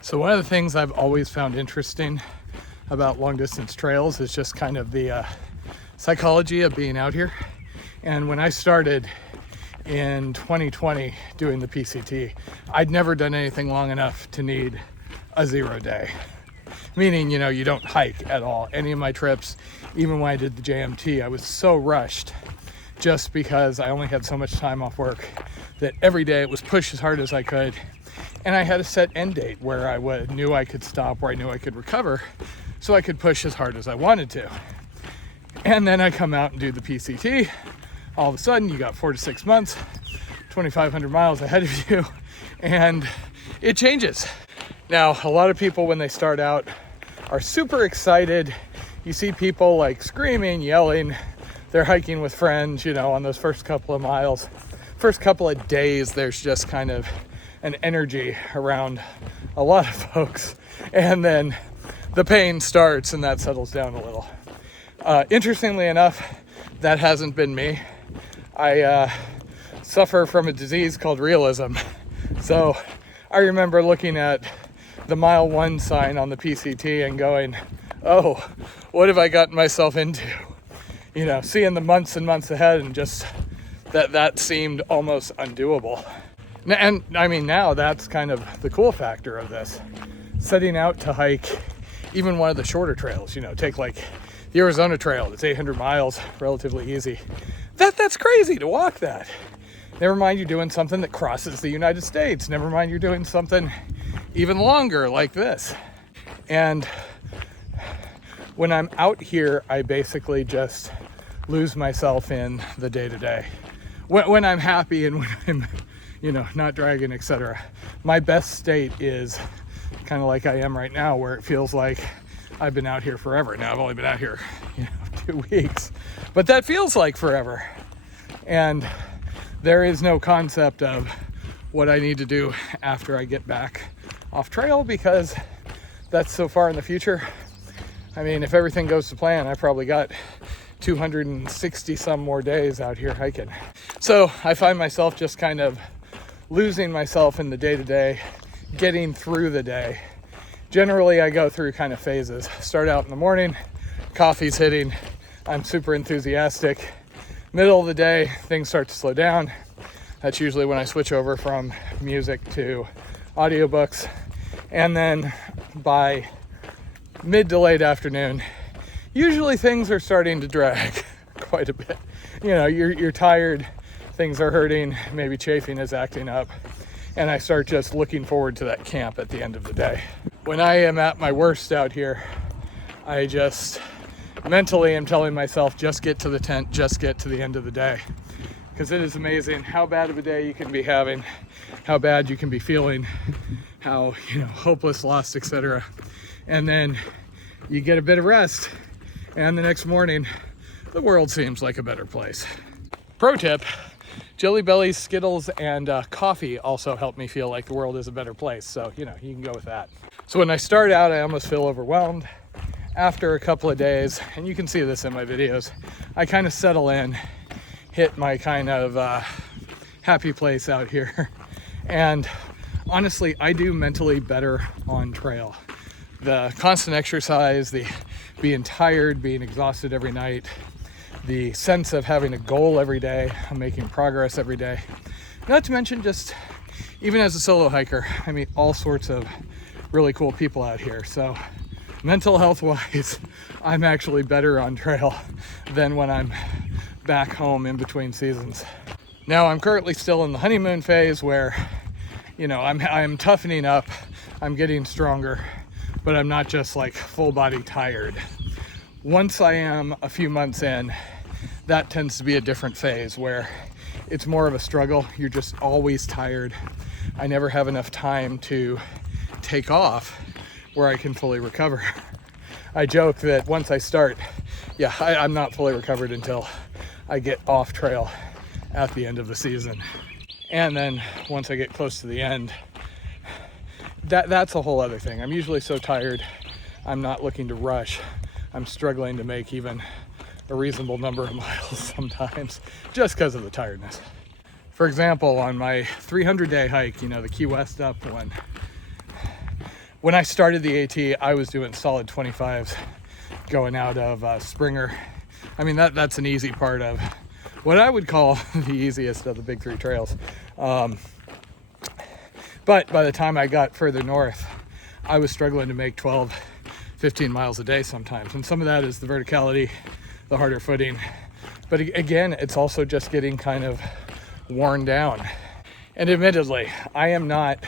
So one of the things I've always found interesting about long distance trails is just kind of the psychology of being out here. And when I started in 2020 doing the PCT, I'd never done anything long enough to need a 0 day. Meaning, you don't hike at all. Any of my trips, even when I did the JMT, I was so rushed just because I only had so much time off work that every day it was push as hard as I could. And I had a set end date where I knew I could stop, where I knew I could recover, so I could push as hard as I wanted to. And then I come out and do the PCT. All of a sudden, you got 4 to 6 months, 2,500 miles ahead of you, and it changes. Now, a lot of people, when they start out, are super excited. You see people like screaming, yelling. They're hiking with friends, on those first couple of miles. First couple of days, there's just kind of an energy around a lot of folks. And then the pain starts and that settles down a little. Interestingly enough, that hasn't been me. I suffer from a disease called realism. So I remember looking at the mile 1 sign on the PCT and going, oh, what have I gotten myself into? Seeing the months and months ahead, and just that seemed almost undoable. And I mean, now that's kind of the cool factor of this. Setting out to hike even one of the shorter trails, take like the Arizona Trail, it's 800 miles, relatively easy. That's crazy to walk that. Never mind you're doing something that crosses the United States. Never mind you're doing something even longer like this. And when I'm out here, I basically just lose myself in the day-to-day. When I'm happy and when I'm, not dragging, etc. My best state is kind of like I am right now, where it feels like I've been out here forever. Now I've only been out here, 2 weeks, but that feels like forever. And there is no concept of what I need to do after I get back off trail, because that's so far in the future. I mean, if everything goes to plan, I probably got 260 some more days out here hiking. So I find myself just kind of losing myself in the day-to-day, getting through the day. Generally, I go through kind of phases. Start out in the morning, coffee's hitting, I'm super enthusiastic. Middle of the day, things start to slow down. That's usually when I switch over from music to audiobooks. And then by mid to late afternoon, usually things are starting to drag quite a bit. You're tired, things are hurting, maybe chafing is acting up, and I start just looking forward to that camp at the end of the day. When I am at my worst out here, I just mentally am telling myself, just get to the tent, just get to the end of the day. Because it is amazing how bad of a day you can be having, how bad you can be feeling, how, hopeless, lost, etc. And then you get a bit of rest, and the next morning, the world seems like a better place. Pro tip, Jelly Bellies, Skittles, and coffee also help me feel like the world is a better place. So, you can go with that. So when I start out, I almost feel overwhelmed. After a couple of days, and you can see this in my videos, I kind of settle in, hit my kind of happy place out here. And honestly, I do mentally better on trail. The constant exercise, the being tired, being exhausted every night, the sense of having a goal every day, making progress every day. Not to mention just, even as a solo hiker, I meet all sorts of really cool people out here. So mental health wise, I'm actually better on trail than when I'm back home in between seasons. Now I'm currently still in the honeymoon phase where, I'm toughening up, I'm getting stronger, but I'm not just like full body tired. Once I am a few months in, that tends to be a different phase where it's more of a struggle. You're just always tired. I never have enough time to take off where I can fully recover. I joke that once I start, I'm not fully recovered until I get off trail at the end of the season. And then once I get close to the end, that's a whole other thing. I'm usually so tired, I'm not looking to rush. I'm struggling to make even a reasonable number of miles sometimes, just because of the tiredness. For example, on my 300-day hike, the Key West up one, When I started the AT, I was doing solid 25s going out of Springer. I mean, that's an easy part of what I would call the easiest of the big three trails. But by the time I got further north, I was struggling to make 12, 15 miles a day sometimes. And some of that is the verticality, the harder footing. But again, it's also just getting kind of worn down. And admittedly, I am not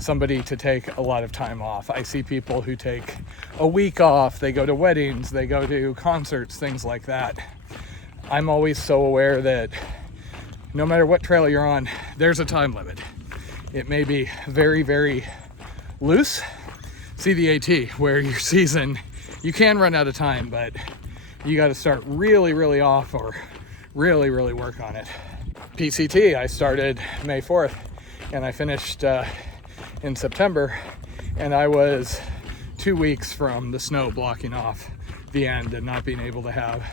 somebody to take a lot of time off. I see people who take a week off, they go to weddings, they go to concerts, things like that. I'm always so aware that no matter what trail you're on, there's a time limit. It may be very, very loose. See the AT, where your season, you can run out of time, but you got to start really, really off or really, really work on it. PCT, I started May 4th and I finished in September, and I was 2 weeks from the snow blocking off the end and not being able to have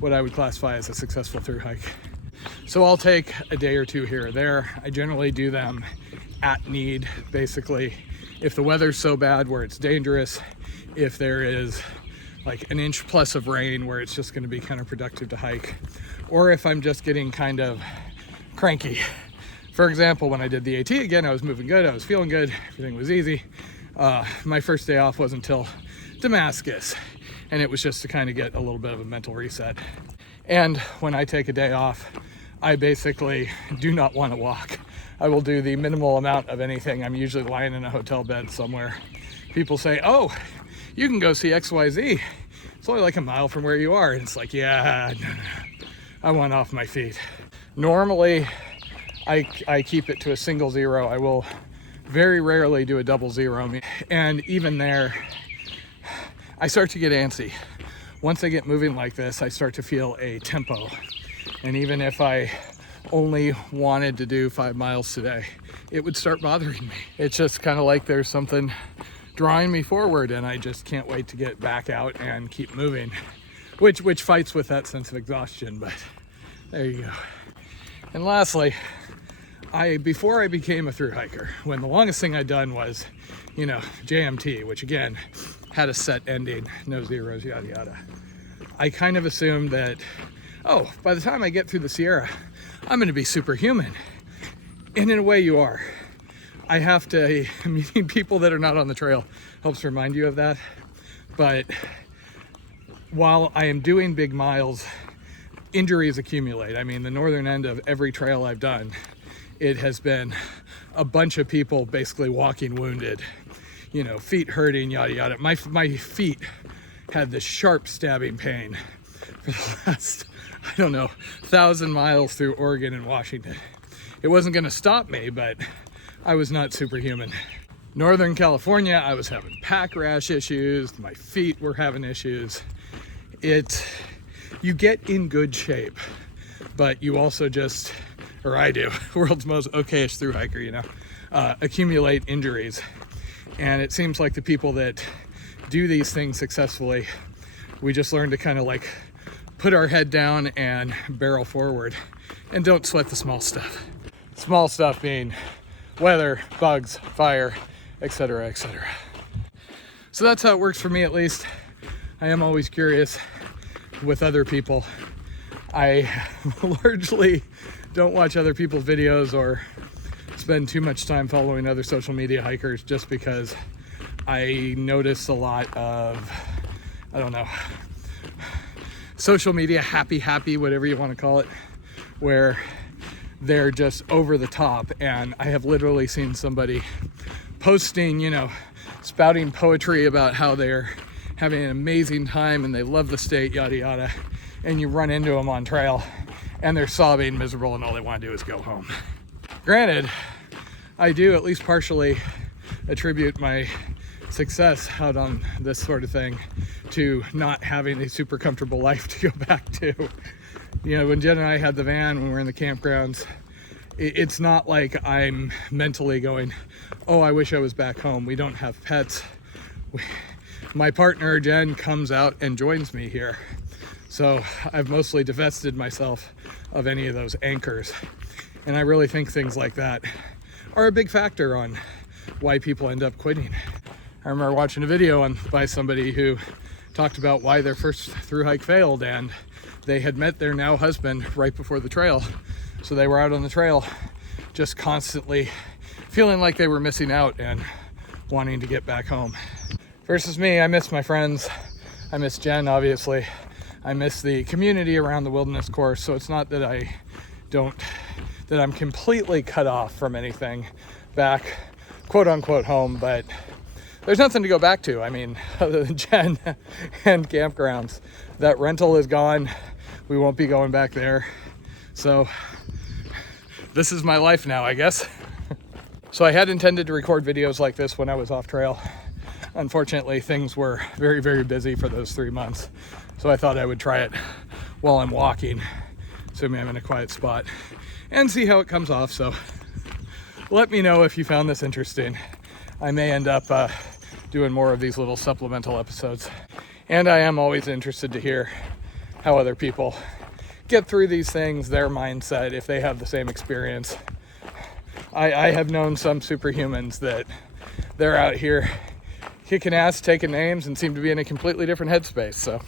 what I would classify as a successful through hike. So I'll take a day or two here or there. I generally do them at need, basically. If the weather's so bad where it's dangerous, if there is like an inch plus of rain where it's just going to be counterproductive to hike, or if I'm just getting kind of cranky. For example, when I did the AT again, I was moving good, I was feeling good, everything was easy. My first day off wasn't until Damascus, and it was just to kind of get a little bit of a mental reset. And when I take a day off, I basically do not want to walk. I will do the minimal amount of anything. I'm usually lying in a hotel bed somewhere. People say, oh, you can go see XYZ. It's only like a mile from where you are. And it's like, yeah, no. I want off my feet. Normally, I keep it to a single zero. I will very rarely do a double zero. And even there, I start to get antsy. Once I get moving like this, I start to feel a tempo. And even if I only wanted to do 5 miles today, it would start bothering me. It's just kind of like there's something drawing me forward, and I just can't wait to get back out and keep moving, which fights with that sense of exhaustion, but there you go. And lastly, before I became a thru hiker, when the longest thing I'd done was, JMT, which again had a set ending, no zeros, yada yada. I kind of assumed that, by the time I get through the Sierra, I'm going to be superhuman. And in a way you are. I have to, meeting people that are not on the trail helps remind you of that. But while I am doing big miles, injuries accumulate. I mean, the northern end of every trail I've done, it has been a bunch of people basically walking wounded, feet hurting, yada yada. My feet had this sharp stabbing pain for the last, 1,000 miles through Oregon and Washington. It wasn't going to stop me, but I was not superhuman. Northern California, I was having pack rash issues. My feet were having issues. You get in good shape, but you also just, or I do, world's most okayish thru hiker, accumulate injuries. And it seems like the people that do these things successfully, we just learn to kind of like put our head down and barrel forward and don't sweat the small stuff. Small stuff being weather, bugs, fire, etc., etc. So that's how it works for me, at least. I am always curious with other people. I largely don't watch other people's videos or spend too much time following other social media hikers, just because I notice a lot of, social media happy, whatever you want to call it, where they're just over the top. And I have literally seen somebody posting, spouting poetry about how they're having an amazing time and they love the state, yada yada, and you run into them on trail and they're sobbing, miserable, and all they want to do is go home. Granted, I do at least partially attribute my success out on this sort of thing to not having a super comfortable life to go back to. When Jen and I had the van, when we were in the campgrounds, it's not like I'm mentally going, I wish I was back home. We don't have pets. My partner, Jen, comes out and joins me here. So I've mostly divested myself of any of those anchors. And I really think things like that are a big factor on why people end up quitting. I remember watching a video by somebody who talked about why their first through hike failed, and they had met their now husband right before the trail. So they were out on the trail just constantly feeling like they were missing out and wanting to get back home. Versus me, I miss my friends. I miss Jen, obviously. I miss the community around the wilderness course. So it's not that I'm completely cut off from anything back, quote unquote, home, but there's nothing to go back to. I mean, other than Jen and campgrounds. That rental is gone. We won't be going back there. So this is my life now, I guess. So I had intended to record videos like this when I was off trail. Unfortunately, things were very, very busy for those 3 months. So I thought I would try it while I'm walking, assuming I'm in a quiet spot, and see how it comes off. So let me know if you found this interesting. I may end up doing more of these little supplemental episodes. And I am always interested to hear how other people get through these things, their mindset, if they have the same experience. I have known some superhumans that they're out here kicking ass, taking names, and seem to be in a completely different headspace. So